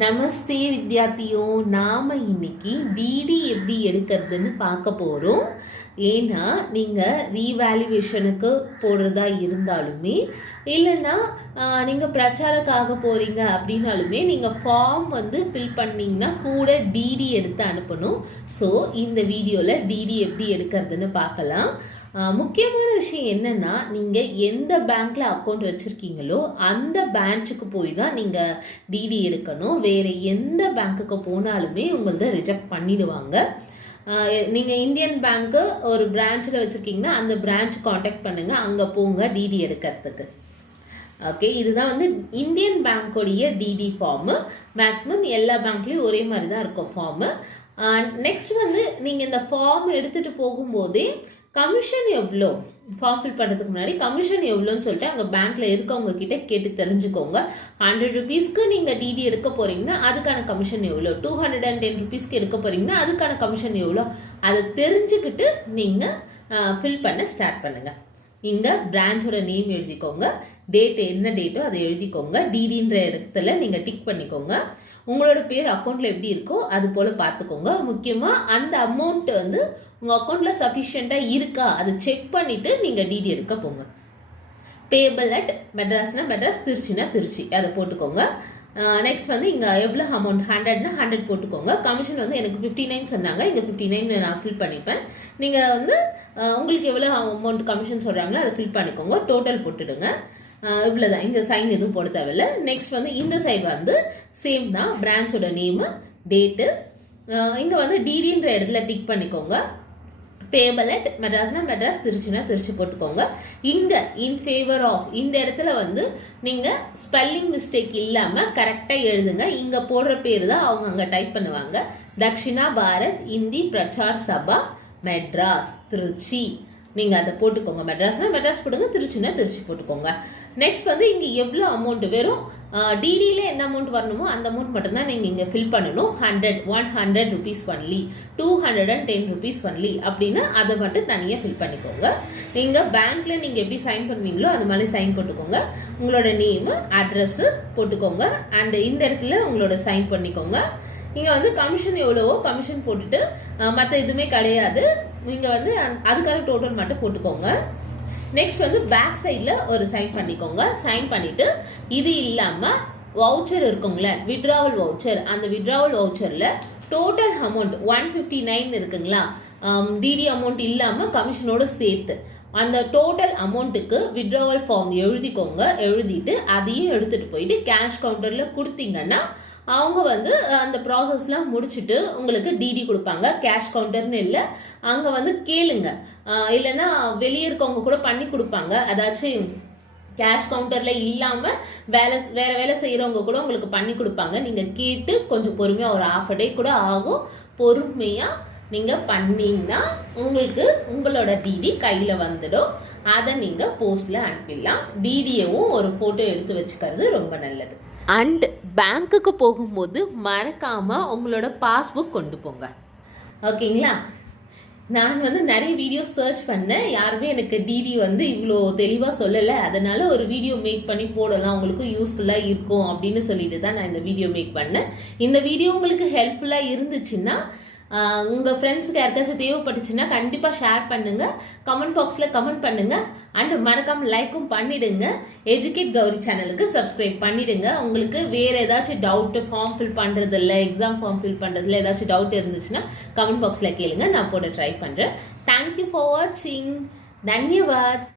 நமஸ்தே வித்யார்த்தியும் நாம் இன்னைக்கு டிடி எப்படி எடுக்கிறதுன்னு பார்க்க போகிறோம். ஏன்னா நீங்கள் ரீவேல்யூவேஷனுக்கு போடுறதா இருந்தாலுமே இல்லைன்னா நீங்கள் பிரச்சாரக்காக போகிறீங்க அப்படின்னாலுமே நீங்கள் ஃபார்ம் ஃபில் பண்ணிங்கன்னா கூட டிடி எடுத்து அனுப்பணும். ஸோ இந்த வீடியோவில் டிடி எப்படி எடுக்கிறதுன்னு பார்க்கலாம். முக்கியமான விஷயம் என்னன்னா, நீங்கள் எந்த பேங்க்ல அக்கௌண்ட் வச்சிருக்கீங்களோ அந்த பேங்க்குக்கு போய் தான் நீங்கள் டிடி எடுக்கணும். வேற எந்த பேங்க்குக்கு போனாலுமே உங்களது ரிஜெக்ட் பண்ணிடுவாங்க. நீங்கள் இந்தியன் பேங்க்கு ஒரு பிரான்ச்சில் வச்சுருக்கீங்கன்னா அந்த பிரான்ச் காண்டாக்ட் பண்ணுங்கள், அங்கே போங்க டிடி எடுக்கிறதுக்கு. ஓகே, இதுதான் இந்தியன் பேங்க்கோடைய டிடி ஃபார்மு. மேக்ஸிமம் எல்லா பேங்க்லேயும் ஒரே மாதிரி தான் இருக்கும் ஃபார்மு. நெக்ஸ்ட் நீங்கள் இந்த ஃபார்ம் எடுத்துகிட்டு போகும்போதே கமிஷன் எவ்வளோ, ஃபார்ம் ஃபில் பண்ணுறதுக்கு முன்னாடி கமிஷன் எவ்வளோன்னு சொல்லிட்டு அங்கே பேங்க்கில் இருக்கவங்க கிட்ட கேட்டு தெரிஞ்சுக்கோங்க. 100 rupeesக்கு நீங்கள் டிடி எடுக்க போகிறீங்கன்னா அதுக்கான கமிஷன் எவ்வளோ, 210 rupeesக்கு எடுக்க போகிறீங்கன்னா அதுக்கான கமிஷன் எவ்வளோ, அதை தெரிஞ்சுக்கிட்டு நீங்கள் ஃபில் பண்ண ஸ்டார்ட் பண்ணுங்கள். இங்கே பிரான்ச்சோட நேம் எழுதிக்கோங்க, டேட் என்ன டேட்டோ அதை எழுதிக்கோங்க, டிடின்ற இடத்துல நீங்கள் டிக் பண்ணிக்கோங்க. உங்களோட பேர் அக்கௌண்ட்டில் எப்படி இருக்கோ அது போல் பார்த்துக்கோங்க. முக்கியமாக அந்த அமௌண்ட் உங்கள் அக்கௌண்ட்டில் சஃபிஷியண்ட்டாக இருக்கா அதை செக் பண்ணிவிட்டு நீங்கள் டிடி எடுக்க போங்க. பேபிள் அட் மெட்ராஸ்னா மெட்ராஸ், திருச்சினா திருச்சி, அதை போட்டுக்கோங்க. நெக்ஸ்ட் இங்கே எவ்வளோ அமௌண்ட், 100னா 100 போட்டுக்கோங்க. கமிஷன் எனக்கு 59 சொன்னாங்க, இங்கே 59 நான் ஃபில் பண்ணிப்பேன். நீங்கள் உங்களுக்கு எவ்வளோ அமௌண்ட் கமிஷன் சொல்கிறாங்களோ அதை ஃபில் பண்ணிக்கோங்க, டோட்டல் போட்டுடுங்க. இவ்வளோதான், இங்கே சைன் எதுவும் போட தேவையில்லை. நெக்ஸ்ட் இந்த சைடு சேம் தான், பிரான்ச்சோட நேமு, டேட்டு. இங்கே டிடின்ற இடத்துல டிக் பண்ணிக்கோங்க. பேபிள் அட் மெட்ராஸ்னா மெட்ராஸ், திருச்சினா திருச்சி போட்டுக்கோங்க. இங்கே இன் ஃபேவர் ஆஃப் இந்த இடத்துல நீங்கள் ஸ்பெல்லிங் மிஸ்டேக் இல்லாமல் கரெக்டாக எழுதுங்க. இங்கே போடுற பேர் தான் அவங்க அங்கே டைப் பண்ணுவாங்க. தக்ஷிணா பாரத் இந்தி பிரச்சார் சபா மெட்ராஸ் திருச்சி, நீங்கள் அதை போட்டுக்கோங்க. மெட்ராஸ்னா மெட்ராஸ் போடுங்க, திருச்சினா திருச்சி போட்டுக்கோங்க. நெக்ஸ்ட் இங்கே எவ்வளோ அமௌண்ட், வெறும் டிடியில் என்ன அமௌண்ட் வரணுமோ அந்த அமௌண்ட் மட்டும்தான் நீங்கள் இங்கே ஃபில் பண்ணணும். 100 rupees ஒன்லி, 210 rupees ஒன்லி அப்படின்னு அதை மட்டும் தனியாக ஃபில் பண்ணிக்கோங்க. நீங்கள் பேங்க்கில் நீங்கள் எப்படி சைன் பண்ணுவீங்களோ அது மாதிரி சைன் போட்டுக்கோங்க. உங்களோட நேமு அட்ரஸ்ஸு போட்டுக்கோங்க. அண்ட் இந்த இடத்துல உங்களோட சைன் பண்ணிக்கோங்க. இங்கே கமிஷன் எவ்வளவோ கமிஷன் போட்டுட்டு மற்ற எதுவுமே கிடையாது. நீங்கள் அதுக்கான டோட்டல் மட்டும் போட்டுக்கோங்க. நெக்ஸ்ட் பேக் சைடில் ஒரு சைன் பண்ணிக்கோங்க. சைன் பண்ணிவிட்டு இது இல்லாமல் வவுச்சர் இருக்குங்களே, விட்ராவல் வவுச்சர், அந்த விட்ராவல் வவுச்சரில் டோட்டல் அமௌண்ட் 159 இருக்குங்களா, டிடி அமௌண்ட் இல்லாமல் கமிஷனோட சேர்த்து அந்த டோட்டல் அமௌண்ட்டுக்கு விட்ராவல் ஃபார்ம் எழுதிக்கோங்க. எழுதிட்டு அதையும் எடுத்துகிட்டு போயிட்டு கேஷ் கவுண்டரில் கொடுத்தீங்கன்னா அவங்க அந்த ப்ராசஸ்லாம் முடிச்சுட்டு உங்களுக்கு டிடி கொடுப்பாங்க. கேஷ் கவுண்டர்னு இல்லை, அங்கே கேளுங்க, இல்லைன்னா வெளியே இருக்கவங்க கூட பண்ணி கொடுப்பாங்க. அதாச்சும் கேஷ் கவுண்டரில் இல்லாமல் வேற வேலை செய்கிறவங்க கூட உங்களுக்கு பண்ணி கொடுப்பாங்க. நீங்கள் கேட்டு கொஞ்சம் பொறுமையாக, ஒரு ½ a day கூட ஆகும், பொறுமையாக நீங்கள் பண்ணீங்கன்னா உங்களுக்கு உங்களோட டிடி கையில் வந்துடும். அதை நீங்கள் போஸ்டில் அனுப்பிடலாம். டிடியவும் ஒரு ஃபோட்டோ எடுத்து வச்சுக்கிறது ரொம்ப நல்லது. அண்ட் பேங்க்குக்கு போகும்போது மறக்காமல் உங்களோட பாஸ்புக் கொண்டு போங்க. ஓகேங்களா? நான் நிறைய வீடியோ சர்ச் பண்ணேன், யாருமே எனக்கு டிடி இவ்வளோ தெளிவாக சொல்லலை. அதனால ஒரு வீடியோ மேக் பண்ணி போடலாம், உங்களுக்கு யூஸ்ஃபுல்லாக இருக்கும் அப்படின்னு சொல்லிட்டு தான் நான் இந்த வீடியோ மேக் பண்ணேன். இந்த வீடியோ உங்களுக்கு ஹெல்ப்ஃபுல்லாக இருந்துச்சுன்னா, உங்கள் ஃப்ரெண்ட்ஸுக்கு யாருக்காச்சும் தேவைப்பட்டுச்சுன்னா கண்டிப்பாக ஷேர் பண்ணுங்கள், கமெண்ட் பாக்ஸில் கமெண்ட் பண்ணுங்கள். அண்ட் மறக்காமல் லைக்கும் பண்ணிடுங்க. எஜுகேட் கௌரி சேனலுக்கு சப்ஸ்கிரைப் பண்ணிடுங்க. உங்களுக்கு வேறு ஏதாச்சும் டவுட்டு, ஃபார்ம் ஃபில் பண்ணுறதில்ல, எக்ஸாம் ஃபார்ம் ஃபில் பண்ணுறதுல ஏதாச்சும் டவுட் இருந்துச்சுன்னா கமெண்ட் பாக்ஸில் கேளுங்க, நான் போட ட்ரை பண்ணுறேன். தேங்க்யூ ஃபார் வாட்சிங். தன்யவாத்.